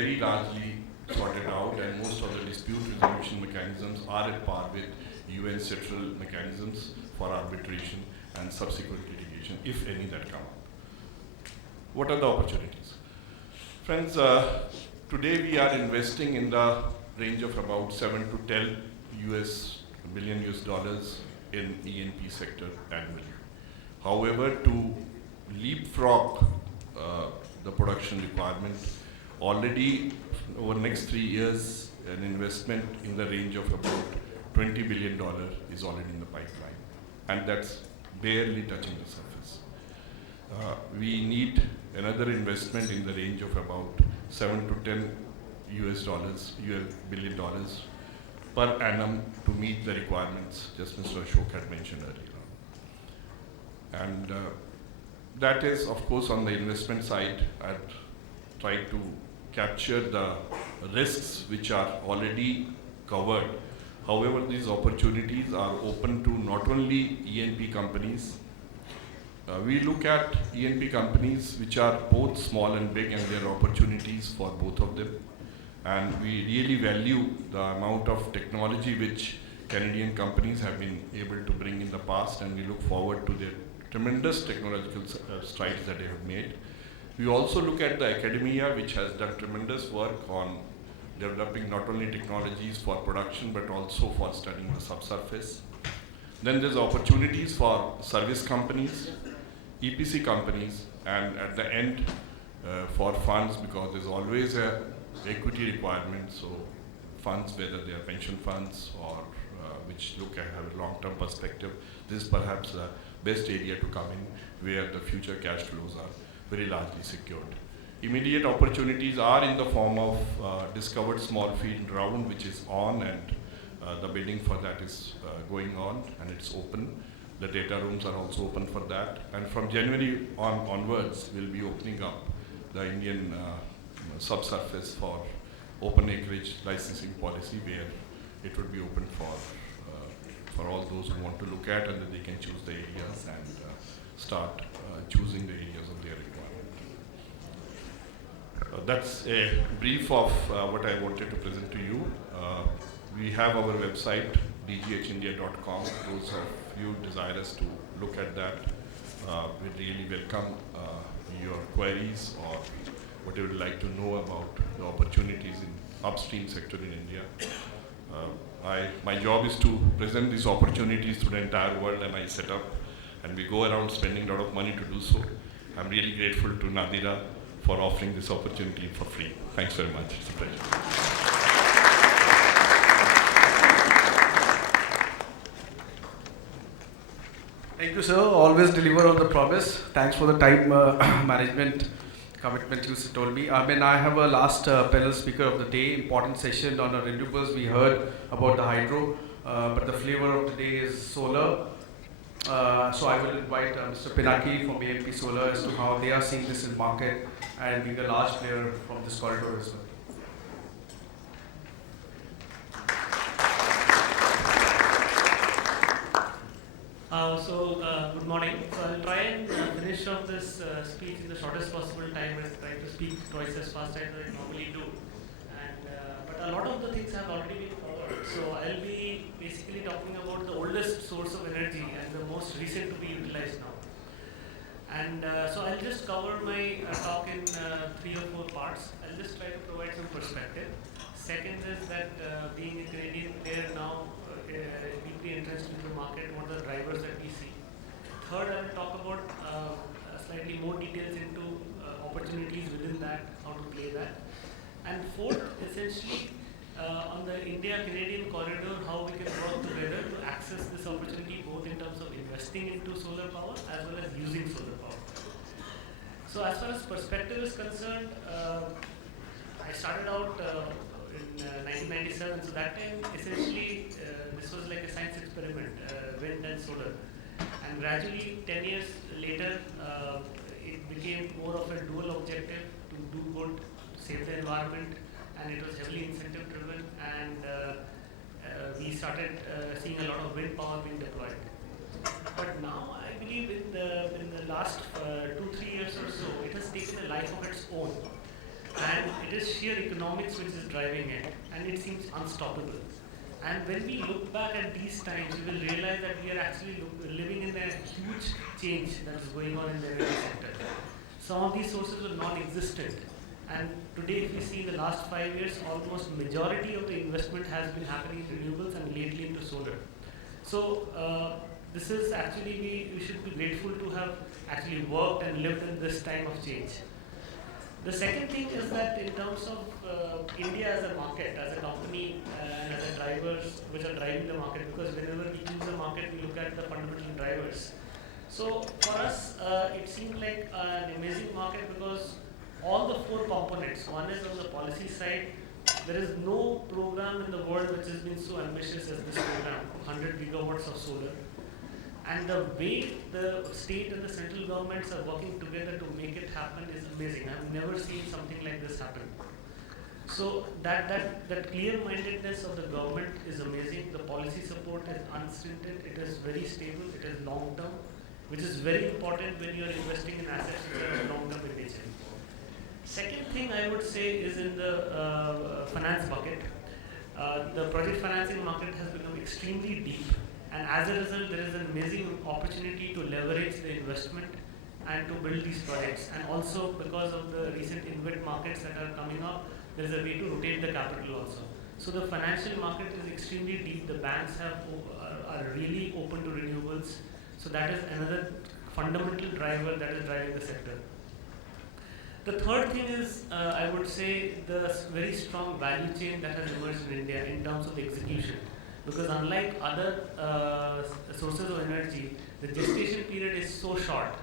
very largely sorted out, and most of the dispute resolution mechanisms are at par with UN central mechanisms for arbitration and subsequent litigation, if any, that come up. What are the opportunities? Friends, today we are investing in the range of about 7 to 10 billion US dollars in E&P sector annually. However, to leapfrog the production requirement, already over the next 3 years, an investment in the range of about $20 billion is already in the pipeline, and that's barely touching the surface. We need another investment in the range of about 7 to 10 US billion dollars per annum to meet the requirements just Mr. Ashok had mentioned earlier. And that is, of course, on the investment side. I'd try to capture the risks which are already covered. However, these opportunities are open to not only E&P companies. We look at E&P companies which are both small and big, and there are opportunities for both of them. And we really value the amount of technology which Canadian companies have been able to bring in the past, and we look forward to their tremendous technological strides that they have made. We also look at the academia, which has done tremendous work on developing not only technologies for production but also for studying the subsurface. Then there's opportunities for service companies, EPC companies, and at the end for funds, because there's always a equity requirement. So funds, whether they are pension funds or which look at have a long-term perspective, this is perhaps the best area to come in, where the future cash flows are very largely secured. Immediate opportunities are in the form of discovered small field round, which is on, and the bidding for that is going on, and it's open. The data rooms are also open for that. And from January onwards, we'll be opening up the Indian subsurface for open acreage licensing policy, where it would be open for all those who want to look at, and then they can choose the areas and start choosing the areas of their requirement. That's a brief of what I wanted to present to you. We have our website, dghindia.com. Those of you desirous to look at that, we really welcome your queries or whatever you'd like to know about the opportunities in upstream sector in India. My job is to present these opportunities to the entire world, and I set up, and we go around spending a lot of money to do so. I'm really grateful to Nadira for offering this opportunity for free. Thanks very much. It's a pleasure. Thank you, sir. Always deliver on the promise. Thanks for the time management commitment you told me. I have a last panel speaker of the day, important session on renewables. We heard about the hydro, but the flavor of the day is solar. So I will invite Mr. Pinaki from AMP Solar as to how they are seeing this in market and being a large player from this corridor as well. Good morning. So I'll try and finish off this speech in the shortest possible time and try to speak twice as fast as I normally do. But a lot of the things have already been covered. So I'll be basically talking about the oldest source of energy and the most recent to be utilized now. And so I'll just cover my talk in 3 or 4 parts. I'll just try to provide some perspective. Second is that being a Canadian player now, deeply interested in the market, what are the drivers that we see. Third, I will talk about slightly more details into opportunities within that, how to play that. And fourth, essentially, on the India-Canadian corridor, how we can work together to access this opportunity, both in terms of investing into solar power as well as using solar power. So as far as perspective is concerned, I started out in 1997, so that time essentially this was like a science experiment, wind and solar. And gradually, 10 years later, it became more of a dual objective to do good, save the environment, and it was heavily incentive driven, and we started seeing a lot of wind power being deployed. But now I believe in the last 2-3 years or so, it has taken a life of its own. And it is sheer economics which is driving it, and it seems unstoppable. And when we look back at these times, we will realize that we are actually living in a huge change that is going on in the energy sector. Some of these sources were non-existent, and today if we see in the last 5 years, almost majority of the investment has been happening in renewables and lately into solar. So this is actually, we should be grateful to have actually worked and lived in this time of change. The second thing is that in terms of India as a market, as a company, and as a drivers which are driving the market, because whenever we choose a market, we look at the fundamental drivers. So for us, it seemed like an amazing market because all the four components, one is on the policy side, there is no program in the world which has been so ambitious as this program, 100 gigawatts of solar. And the way the state and the central governments are working together to make it happen is amazing. I've never seen something like this happen. So that clear-mindedness of the government is amazing. The policy support is unstinted. It is very stable. It is long-term, which is very important when you are investing in assets which are long-term in nature. Second thing I would say is in the finance bucket. The project financing market has become extremely deep. And as a result, there is an amazing opportunity to leverage the investment and to build these projects. And also because of the recent InvIT markets that are coming up, there is a way to rotate the capital also. So the financial market is extremely deep. The banks are really open to renewables. So that is another fundamental driver that is driving the sector. The third thing is, I would say, the very strong value chain that has emerged in India in terms of execution. Because unlike other sources of energy, the gestation period is so short.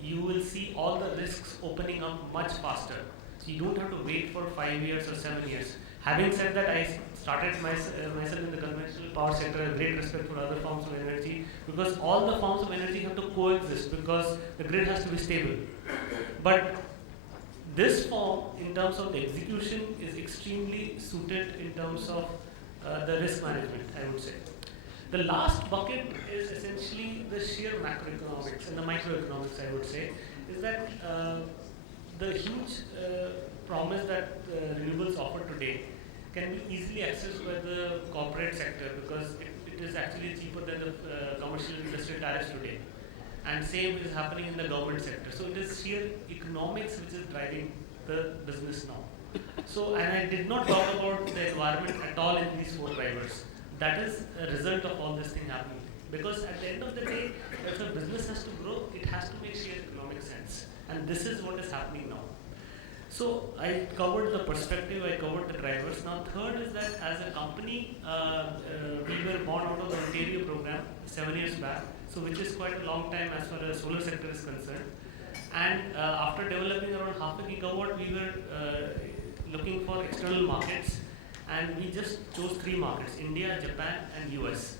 You will see all the risks opening up much faster. So you don't have to wait for 5 years or 7 years. Having said that, I started myself in the conventional power sector. I have great respect for other forms of energy because all the forms of energy have to coexist because the grid has to be stable. But this form, in terms of the execution, is extremely suited in terms of the risk management, I would say. The last bucket is essentially the sheer macroeconomics and the microeconomics, I would say, is that the huge promise that renewables offer today can be easily accessed by the corporate sector because it is actually cheaper than the commercial industrial tariffs today. And same is happening in the government sector. So it is sheer economics which is driving the business now. So, and I did not talk about the environment at all in these four drivers. That is a result of all this thing happening. Because at the end of the day, if a business has to grow, it has to make sheer economic sense. And this is what is happening now. So I covered the perspective, I covered the drivers. Now third is that as a company, we were born out of the Ontario program 7 years back, so which is quite a long time as far as the solar sector is concerned. And after developing around half a gigawatt, we were looking for external markets, and we just chose 3 markets: India, Japan, and US.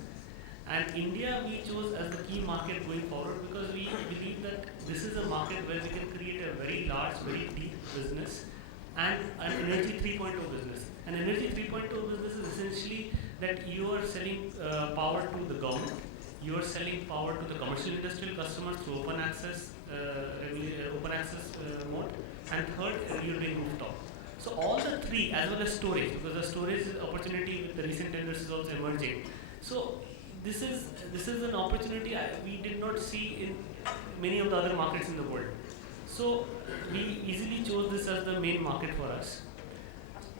And India we chose as the key market going forward because we believe that this is a market where we can create a very large, very deep business and an energy 3.0 business. An energy 3.0 business is essentially that you are selling power to the government, you are selling power to the commercial industrial customers through open access mode, and third, you're doing rooftop. So all the 3, as well as storage, because the storage opportunity with the recent tenders is also emerging. So this is an opportunity we did not see in many of the other markets in the world. So we easily chose this as the main market for us.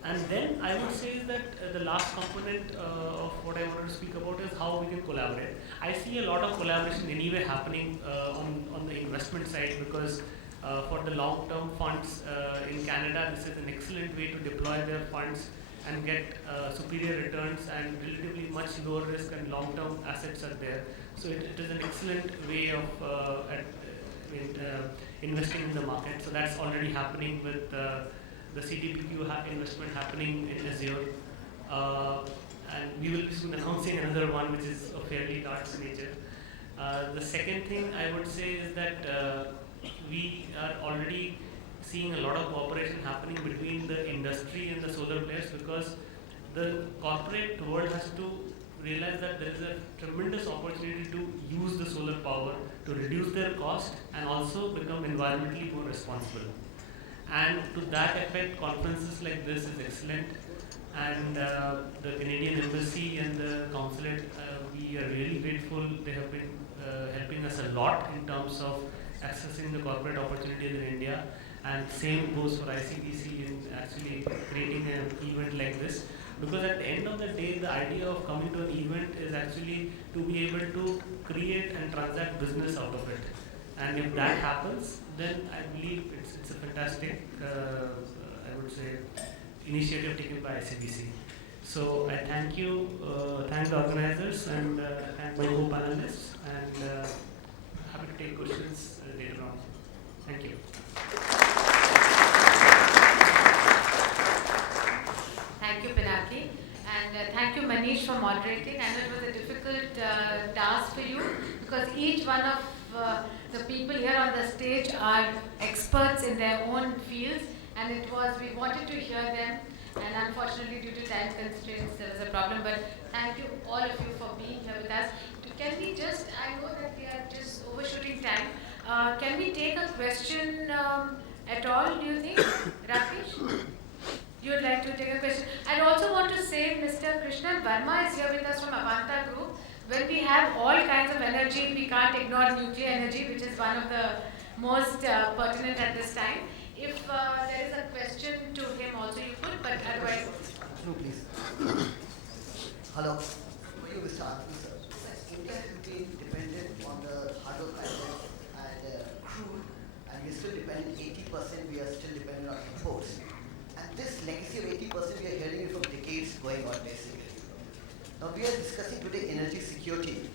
And then I would say is that the last component of what I wanted to speak about is how we can collaborate. I see a lot of collaboration anyway happening on the investment side because for the long-term funds in Canada, this is an excellent way to deploy their funds and get superior returns and relatively much lower risk and long-term assets are there. So it is an excellent way of investing in the market. So that's already happening with the CDPQ investment happening in Azure. And we will be soon announcing another one which is of fairly large nature. The second thing I would say is that we are already seeing a lot of cooperation happening between the industry and the solar players because the corporate world has to realize that there is a tremendous opportunity to use the solar power to reduce their cost and also become environmentally more responsible. And to that effect, conferences like this is excellent. And the Canadian Embassy and the Consulate, we are really grateful. They have been helping us a lot in terms of accessing the corporate opportunities in India. And same goes for ICBC in actually creating an event like this. Because at the end of the day, the idea of coming to an event is actually to be able to create and transact business out of it. And if that happens, then I believe it's a fantastic, I would say, initiative taken by ICBC. So I thank you, thank the organizers, and thank my co-panelists, and happy to take questions later on. Thank you. Thank you, Pinaki. And thank you, Manish, for moderating. I know it was a difficult task for you because each one of the people here on the stage are experts in their own fields, and we wanted to hear them, and unfortunately due to time constraints there was a problem, but thank you all of you for being here with us. Can we just, I know that we are just overshooting time, can we take a question at all, do you think? Rakesh? You would like to take a question? I'd also want to say Mr. Krishnan Verma is here with us from Avanta Group. When we have all kinds of energy, we can't ignore nuclear energy, which is one of the most pertinent at this time. If there is a question to him also you could, but otherwise... No, please. Hello. For you, Mr. Arthur, sir. India has been dependent on the hydrocarbons and crude, and we're still dependent 80%, we are still dependent on imports. And this legacy of 80%, we are hearing it from decades going on, basically. Now, we are discussing today energy security.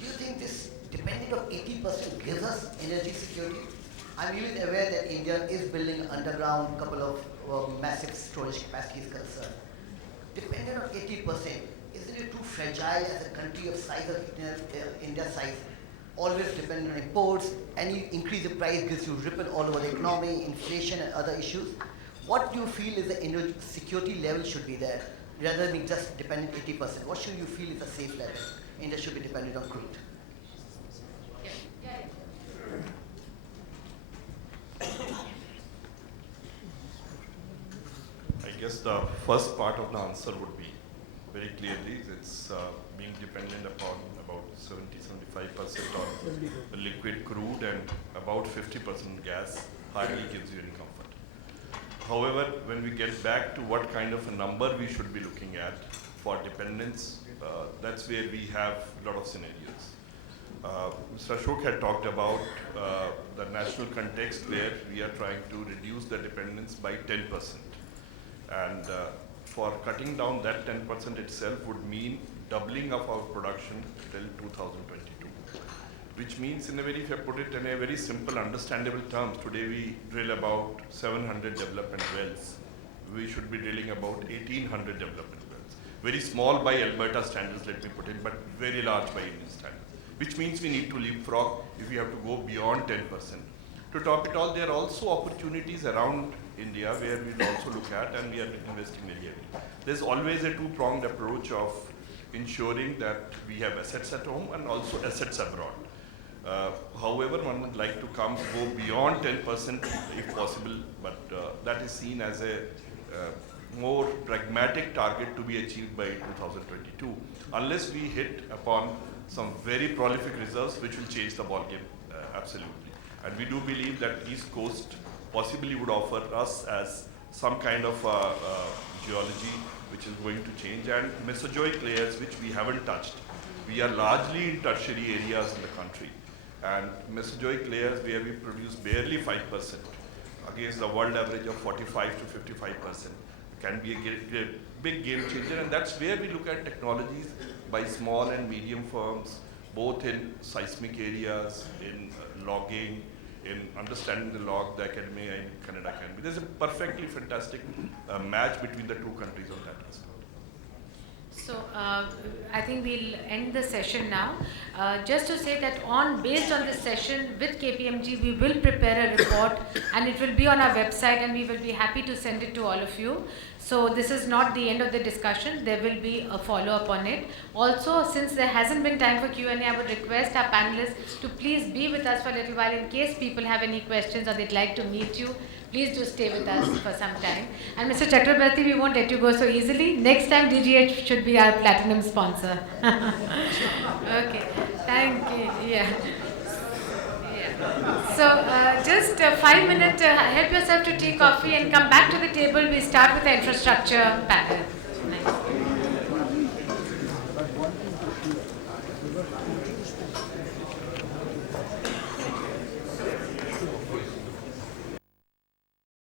Do you think this dependent of 80% gives us energy security? I'm even aware that India is building underground couple of massive storage capacities concerned. Dependent on 80%, isn't it too fragile as a country of size of India's size? Always dependent on imports, any increase in price gives you ripple all over the economy, inflation and other issues. What do you feel is the energy security level should be there, rather than being just dependent 80%? What should you feel is a safe level? India should be dependent on crude. I guess the first part of the answer would be very clearly it's being dependent upon about 70-75% on liquid crude and about 50% gas hardly gives you any comfort. However, when we get back to what kind of a number we should be looking at for dependence, that's where we have a lot of scenarios. Mr. Ashok had talked about the national context where we are trying to reduce the dependence by 10%. And for cutting down that 10% itself would mean doubling of our production till 2022. Which means, in a very, if I put it in a very simple, understandable terms, today we drill about 700 development wells. We should be drilling about 1,800 development wells. Very small by Alberta standards, let me put it, but very large by Indian standards. Which means we need to leapfrog if we have to go beyond 10%. To top it all, there are also opportunities around India where we'll also look at, and we are investing very heavily. There's always a two-pronged approach of ensuring that we have assets at home and also assets abroad. However, one would like to go beyond 10% if possible, but that is seen as a more pragmatic target to be achieved by 2022, unless we hit upon some very prolific reserves which will change the ballgame absolutely. And we do believe that East Coast possibly would offer us as some kind of geology which is going to change, and Mesozoic layers which we haven't touched. We are largely in tertiary areas in the country, and Mesozoic layers where we produce barely 5% against the world average of 45 to 55% can be a big game changer, and that's where we look at technologies by small and medium firms, both in seismic areas, in logging, in understanding the log, the academia in Canada can be. There's a perfectly fantastic match between the two countries on that aspect. So I think we'll end the session now. Just to say that based on this session with KPMG, we will prepare a report and it will be on our website, and we will be happy to send it to all of you. So this is not the end of the discussion. There will be a follow-up on it. Also, since there hasn't been time for Q&A, I would request our panelists to please be with us for a little while in case people have any questions or they'd like to meet you. Please do stay with us for some time. And Mr. Chakrabarti, we won't let you go so easily. Next time DGH should be our platinum sponsor. Okay, thank you. Yeah. So just 5 minutes, help yourself to tea, coffee and come back to the table. We start with the infrastructure panel. Nice.